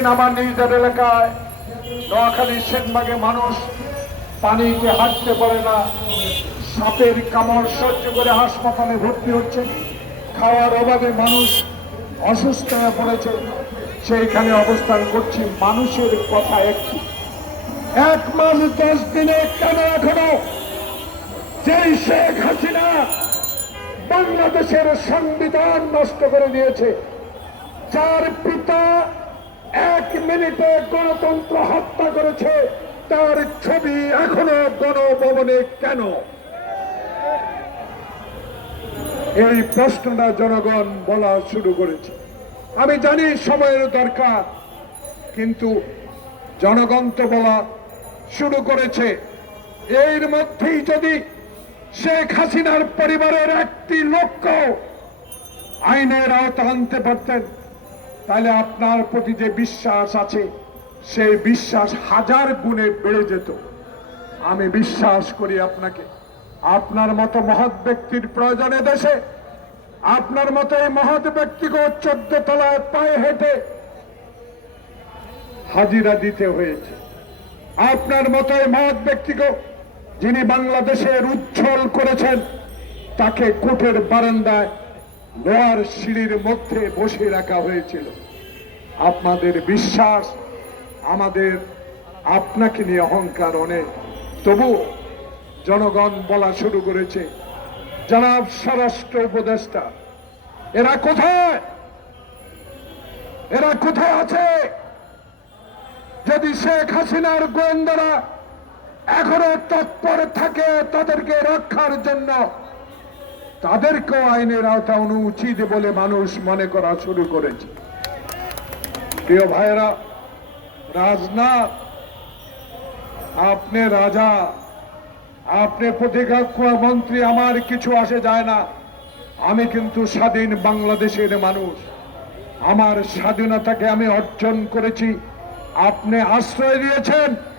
প্রতিদিন আমার নিজের এলাকায়। নোয়াখালী সেনবাগে মানুষ পানিতে হাঁটতে পারে না। সাপের কামড় সহ্য করে হাসপাতালে ভর্তি হচ্ছে। খাওয়ার অভাবে মানুষ অসুস্থ হয়ে পড়েছে। সেইখানে অবস্থান করছি। মানুষের কথা একটি এক মাস দশ দিনে কেন এখনও যেই শেখ হাসিনা বাংলাদেশের সংবিধান নষ্ট করে দিয়েছে? যার পিতা এক মিনিটে গণতন্ত্র হত্যা করেছে। তার ছবি এখনও গণভবনে কেন? এই প্রশ্নটা জনগণ বলা শুরু করেছে। আমি জানি সময়ের দরকার, কিন্তু জনগণ তো বলা শুরু করেছে। এর মধ্যেই যদি শেখ হাসিনার পরিবারের একটি লক্ষ্য আইনের আওতা আনতে পারতেন তাহলে আপনার প্রতি যে বিশ্বাস আছে, সেই বিশ্বাস হাজার গুণে বেড়ে যেত। আমি বিশ্বাস করি আপনাকে, আপনার মতো মহৎ ব্যক্তির প্রয়োজনে দেশে, আপনার মতো এই মহৎ ব্যক্তিকে চোদ্দ তলায় পায়ে হেঁটে হাজিরা দিতে হয়েছে। আপনার মতো এই মহৎ ব্যক্তিকে যিনি বাংলাদেশের উজ্জ্বল করেছেন, তাকে কোর্টের বারান্দায় লোয়ার সিঁড়ির মধ্যে বসে রাখা হয়েছিল। আপনাদের বিশ্বাস, আমাদের আপনাকে নিয়ে অহংকার অনেক। তবু জনগণ বলা শুরু করেছে, জনাব স্বরাষ্ট্র উপদেষ্টা, এরা কোথায়? এরা কোথায় আছে? যদি শেখ হাসিনার গোয়েন্দারা এখনও তৎপর থাকে তাদেরকে রক্ষার জন্য তাদেরকেও আইনের আওতা আনা উচিত বলে মানুষ মনে করা শুরু করেছে। প্রিয় ভাইরা রাজনাথ আপনি রাজা, আপনি প্রতিরক্ষা মন্ত্রী, আমার কিছু আসে যায় না। আমি কিন্তু স্বাধীন বাংলাদেশের মানুষ। আমার স্বাধীনতাকে আমি অর্জন করেছি। আপনি আশ্রয় দিয়েছেন।